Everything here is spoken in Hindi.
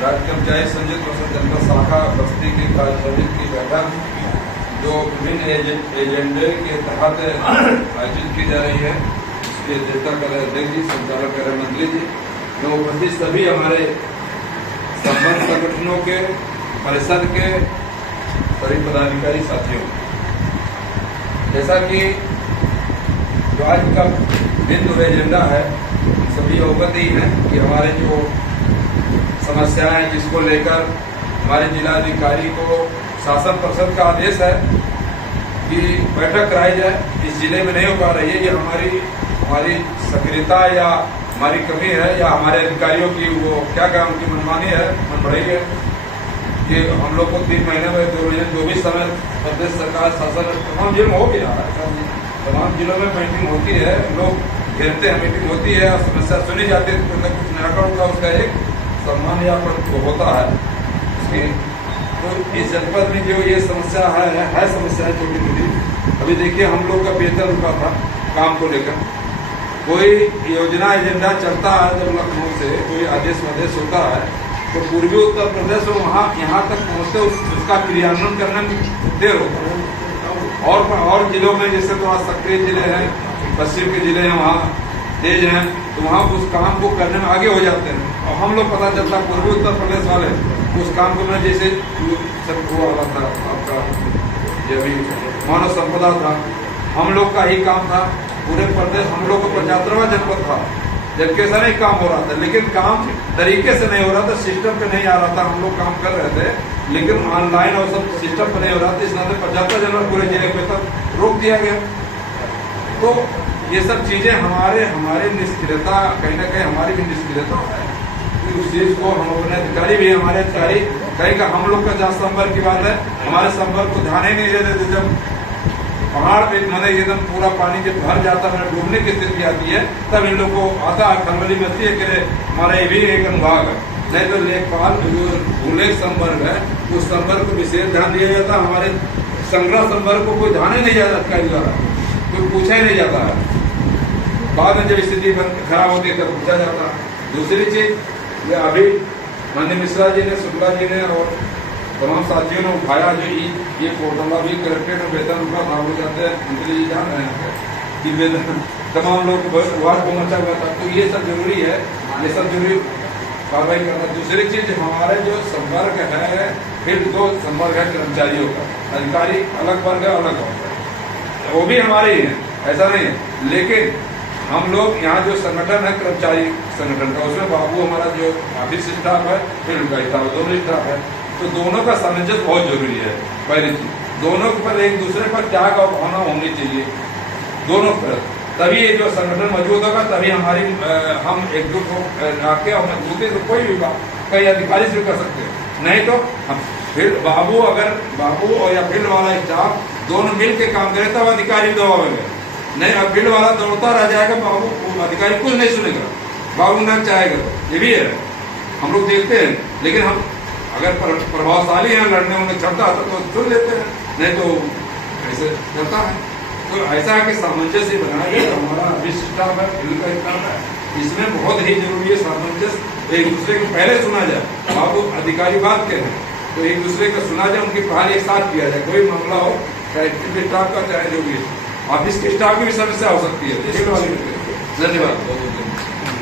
राज्य कर्मचारी संयुक्त परिषद जनता शाखा बस्ती की कार्य समिति की बैठक जो विभिन्न एजेंडे के तहत आयोजित की जा रही है, इसकी अध्यक्षता कर रहे अध्यक्ष जी, संचालक कर रहे मंत्री जी, जो उपस्थित सभी हमारे संबंध संगठनों के, परिषद के सभी पदाधिकारी साथियों, जैसा कि जो आज का बिंदु एजेंडा है, सभी अवगत ही हैं कि हमारे जो समस्याएं, जिसको लेकर हमारे जिलाधिकारी को शासन परिषद का आदेश है कि बैठक कराई जाए, इस जिले में नहीं हो पा रही है। ये हमारी सक्रियता या हमारी कमी है या हमारे अधिकारियों की वो क्या उनकी मनमानी है, मनबड़ाई है कि हम लोग को 3 महीने में 2 महीने जो भी समय प्रदेश सरकार शासन तमाम जिलों में हो गया है, तमाम जिलों में मीटिंग होती है, लोग घेरते हैं, मीटिंग होती है, समस्या सुनी जाती है, कुछ न कुछ निराकरण का उसका एक सम्मान या होता है उसकी। तो इस जनपद में जो ये समस्या है समस्या है छोटी मोटी। अभी देखिए हम लोग का वेतन रुका था काम को लेकर, कोई योजना एजेंडा चलता है जब लखनऊ से कोई आदेश वादेश होता है तो पूर्वी उत्तर प्रदेश में वहाँ यहाँ तक पहुँचते उसका क्रियान्वयन करने में देर होता है। और जिलों में जैसे तो आज सक्रिय जिले हैं, पश्चिम के जिले हैं, वहाँ तेज हैं, तो वहाँ उस काम को करने में आगे हो जाते हैं। और हम लोग पता चलता पूर्वी उत्तर प्रदेश वाले उस काम को मैं जैसे वो वाला था आपका ये भी मानव संपदा था, हम लोग का ही काम था, पूरे प्रदेश हम लोग का 75वां जनपद था, जबकि ऐसा नहीं काम हो रहा था, लेकिन काम तरीके से नहीं हो रहा था, सिस्टम पे नहीं आ रहा था। हम लोग काम कर रहे थे लेकिन ऑनलाइन और सब सिस्टम पे नहीं हो रहा था, इस नाते 75 जनवरी पूरे जिले में तक रोक दिया गया। तो ये सब चीजें हमारी निष्क्रियता, कहीं ना कहीं हमारी भी निष्क्रियता है कि उस चीज को हम अपने अधिकारी भी, हमारे अधिकारी कहीं का हम लोग का जहाँ संपर्क की बात है, हमारे संपर्क को ध्यान ही नहीं देते थे। जब पहाड़ पे मैंने एकदम पूरा पानी जब भर जाता है, डूबने की स्थिति आती है, तब इन लोग को आता है खलबली मचती है कि हमारा ये भी एक अनुभाग है। नहीं तो लेखपाल जो भूलेख संपर्क है उस संपर्क को विशेष ध्यान दिया जाता है, हमारे संग्रह संपर्क को कोई ध्यान ही नहीं जाता अधिकारी द्वारा, कोई पूछा ही नहीं जाता है। बाद में जब स्थिति खराब होती है तब पूछा जाता है। दूसरी चीज ये अभी माननीय मिश्रा जी ने, शुक्ला जी ने और तमाम साथियों ने उठाया जो ये कोटला भी कलेक्ट्रेट में वेतन रुका था, हो जाते हैं मंत्री जी जान रहे हैं कि वेतन तमाम लोग वार्ड को मचा हुआ था। तो ये सब जरूरी है, ये सब जरूरी कार्रवाई करना। दूसरी चीज हमारे जो संपर्क है, फिर 2 संपर्क है कर्मचारियों का, अधिकारी अलग वर्ग है, अलग है, वो भी हमारे ही है, ऐसा नहीं है। लेकिन हम लोग यहाँ जो संगठन है कर्मचारी संगठन का, उसमें बाबू हमारा जो ऑफिस स्टाफ है, फिर उनका स्टाफ, दोनों स्टाफ है, तो दोनों का सामंजस्य बहुत जरूरी है। पहली चीज, दोनों पर एक दूसरे पर त्याग और भावना होनी चाहिए, दोनों पर, तभी ये जो संगठन मजबूत होगा, तभी हम एकजुट हो आके और मजबूती से कोई भी कई अधिकारी से कर सकते हैं। नहीं तो हम फिर बाबू और या फील्ड वाला स्टाफ दोनों मिल के काम करे तब अधिकारी दबावेंगे, नहीं अब फील्ड वाला दौड़ता रह जाएगा, बाबू अधिकारी कुछ नहीं सुनेगा, बाबू ना चाहेगा। ये भी है, हम लोग देखते हैं। लेकिन हम अगर प्रभावशाली हैं, लड़ने में क्षमता आता तो सुन लेते हैं, नहीं तो ऐसे करता है। तो ऐसा है कि सामंजस्य बनाइए। हमारा ऑफिस स्टाफ है, फील्ड का स्टाफ है, इसमें बहुत ही जरूरी है सामंजस्य। एक दूसरे को पहले सुना जाए, बाबू अधिकारी बात के हैं तो एक दूसरे को सुना जाए, उनकी पढ़ाई एक साथ किया जाए। कोई मामला हो, चाहे स्टाफ का चाहे जो भी ऑफिस के स्टाफ की भी समस्या हो सकती है। धन्यवाद।